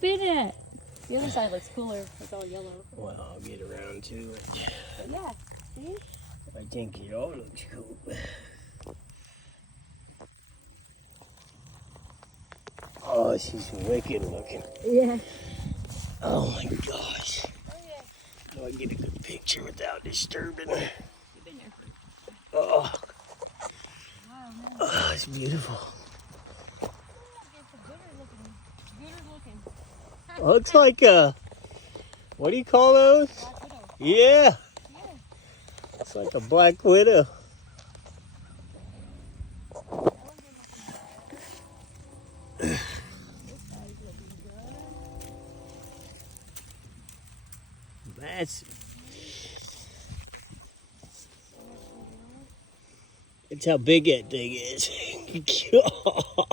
Been it. The other side looks cooler. It's all yellow. Well, I'll get around to it. But yeah, see? I think it all looks cool. Oh, she's wicked looking. Yeah. Oh my gosh. Do I get a good picture without disturbing her? Oh, oh, it's beautiful. Looks like what do you call those? Yeah. It's like a black widow. That's how big that thing is. God.